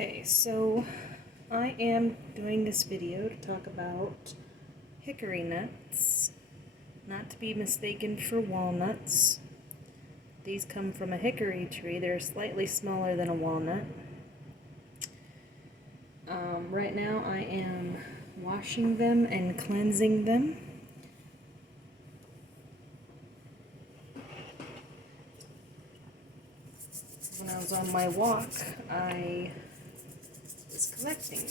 Okay, so I am doing this video to talk about hickory nuts, not to be mistaken for walnuts. These come from a hickory tree. They're slightly smaller than a walnut. Right now I am washing them and cleansing them. When I was on my walk, I was collecting.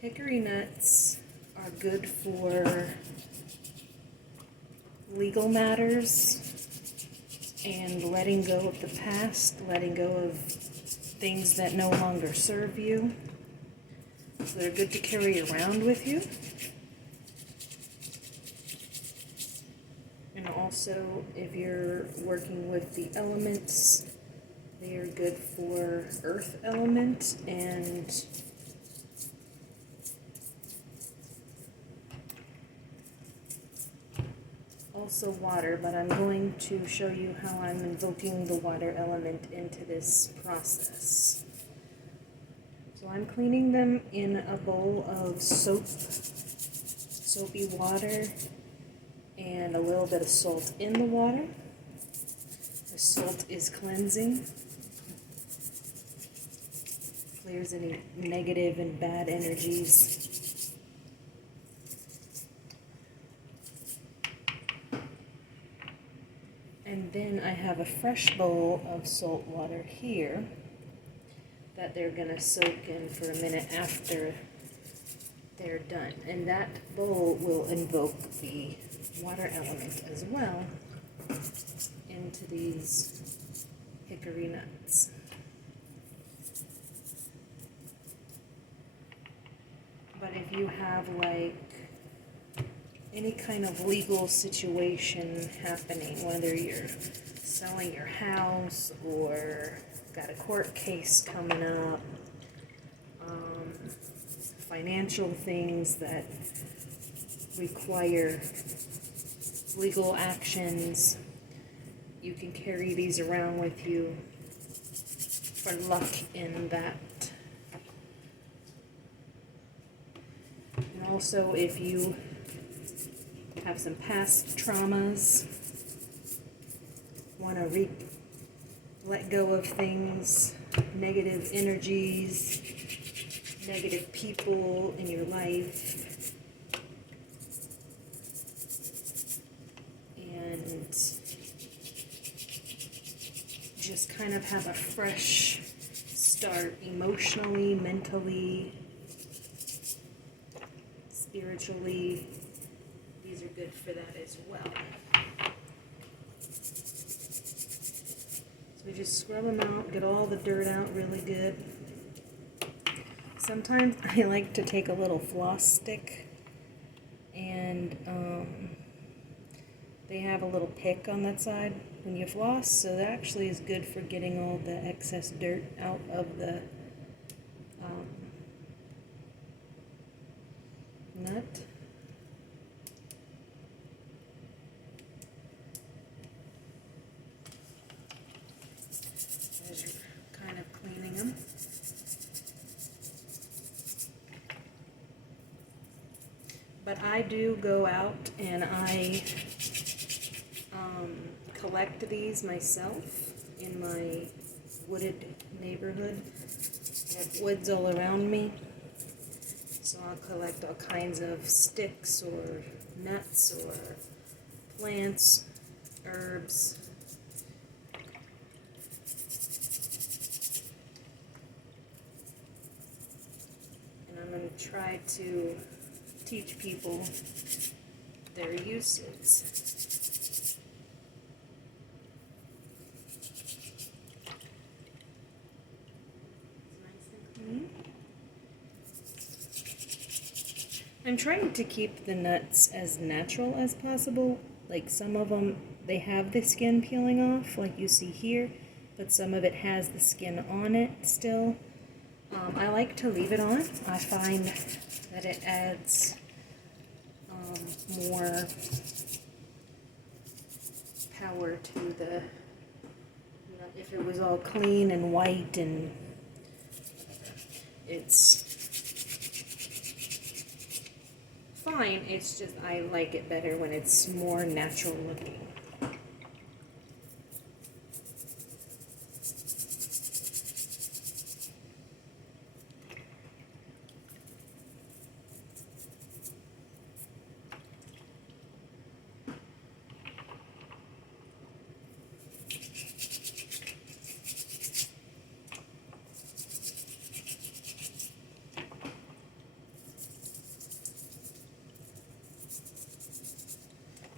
Hickory nuts are good for legal matters and letting go of the past, letting go of things that no longer serve you. So they're good to carry around with you. And also, if you're working with the elements, they are good for earth element and also water, but I'm going to show you how I'm invoking the water element into this process. So I'm cleaning them in a bowl of soapy water, and a little bit of salt in the water. The salt is cleansing, clears any negative and bad energies. And then I have a fresh bowl of salt water here that they're going to soak in for a minute after they're done. And that bowl will invoke the water element as well into these hickory nuts. But if you have like any kind of legal situation happening, whether you're selling your house or got a court case coming up, financial things that require legal actions, you can carry these around with you for luck in that. And also, if you have some past traumas, want to let go of things, negative energies, negative people in your life, and just kind of have a fresh start emotionally, mentally, spiritually. These are good for that as well. So we just scrub them out, get all the dirt out really good. Sometimes I like to take a little floss stick, and they have a little pick on that side when you floss, so that actually is good for getting all the excess dirt out of the nut. As you're kind of cleaning them. But I do go out and I collect these myself in my wooded neighborhood. I have woods all around me, so I'll collect all kinds of sticks or nuts or plants, herbs. And I'm going to try to teach people their uses. I'm trying to keep the nuts as natural as possible. Like some of them, they have the skin peeling off, like you see here, but some of it has the skin on it still. I like to leave it on. I find that it adds more power to the, if it was all clean and white and it's fine, it's just I like it better when it's more natural looking.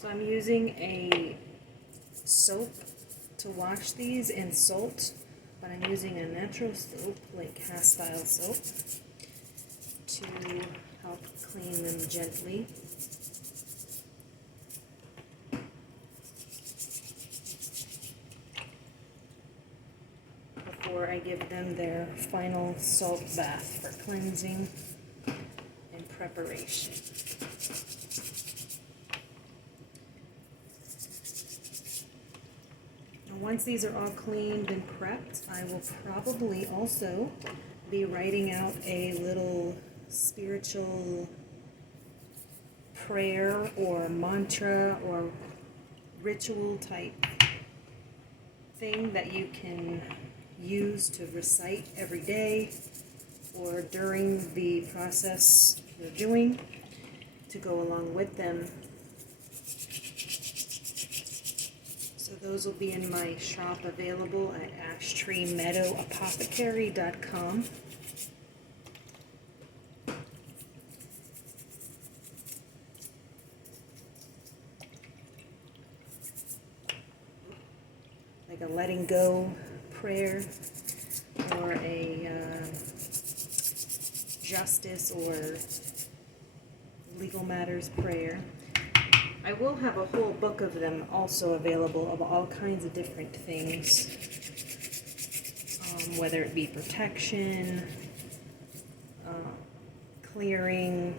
So I'm using a soap to wash these and salt, but I'm using a natural soap, like cast-style soap, to help clean them gently. Before I give them their final salt bath for cleansing and preparation. Once these are all cleaned and prepped, I will probably also be writing out a little spiritual prayer or mantra or ritual type thing that you can use to recite every day or during the process you're doing to go along with them. So those will be in my shop, available at ashtreemeadowapothecary.com. Like a letting go prayer or a justice or legal matters prayer. I will have a whole book of them also available of all kinds of different things, whether it be protection, clearing,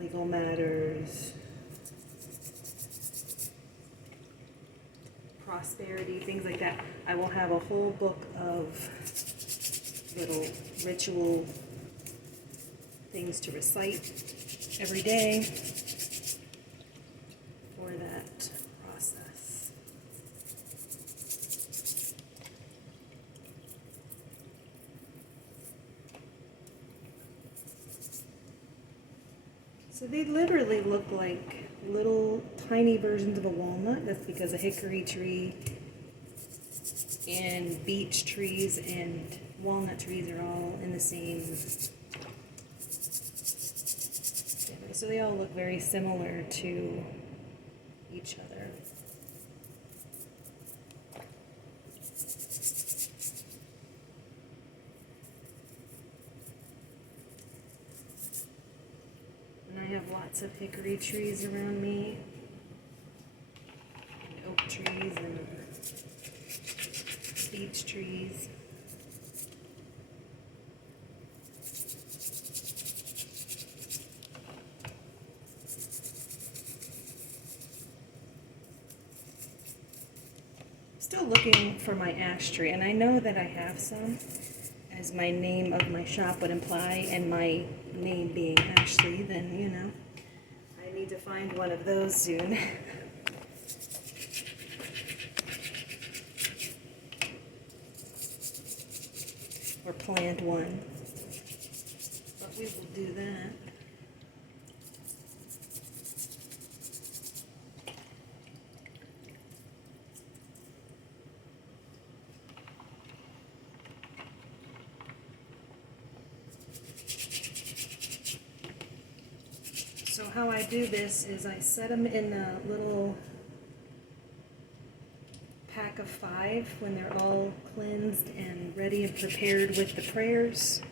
legal matters, prosperity, things like that. I will have a whole book of little ritual things to recite every day for that process. So they literally look like little tiny versions of a walnut. That's because a hickory tree and beech trees and walnut trees are all in the same. So they all look very similar to each other. And I have lots of hickory trees around me, and oak trees and beech trees. Still looking for my ash tree, and I know that I have some, as my name of my shop would imply, and my name being Ashley, then, you know, I need to find one of those soon. Or plant one. But we will do that. So how I do this is I set them in a little pack of 5 when they're all cleansed and ready and prepared with the prayers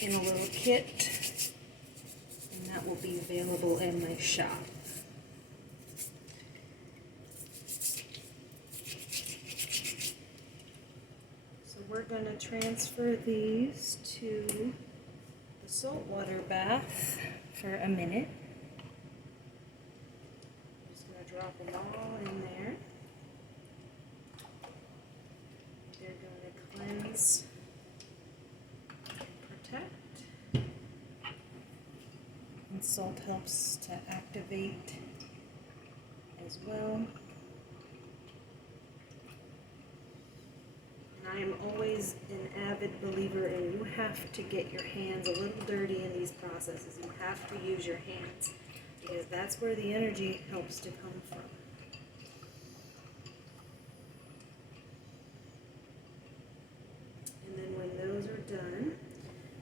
in a little kit, and that will be available in my shop. So we're going to transfer these to the saltwater bath for a minute. I'm just going to drop them all in there. sides. Protect. And salt helps to activate as well. And I am always an avid believer in you have to get your hands a little dirty in these processes. You have to use your hands because that's where the energy helps to come from. And then when those are done,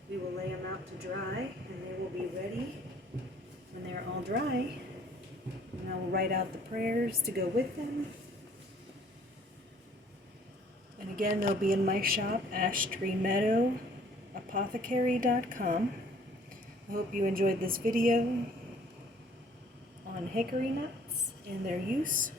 we will lay them out to dry and they will be ready when they're all dry. And I will write out the prayers to go with them. And again, they'll be in my shop, ashtreemeadowapothecary.com. I hope you enjoyed this video on hickory nuts and their use.